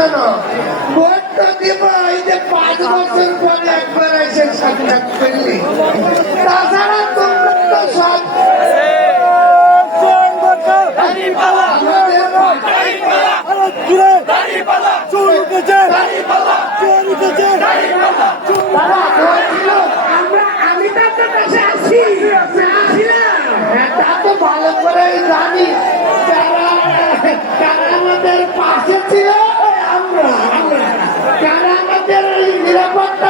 শোনো তারা তো ভালো করেই জানি কারা কারা আমাদের পাশে ছিল আমরা আমরা কারা আমাদের এই নিরাপত্তা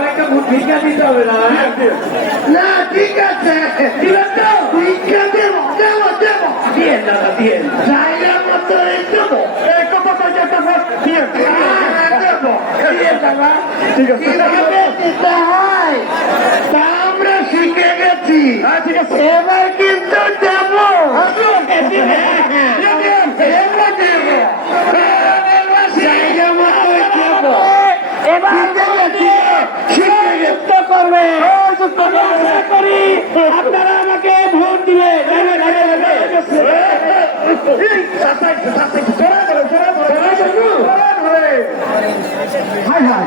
ভিক্ষা দিতে হবে হ্যাঁ, হয় হ্যাঁ এবার কিন্তু দেবো জায়গা মতো দেবো এবার শিখে গেছি শিখে গেছি করবে করি আপনারা আমাকে ভোট দিবে হাই হাই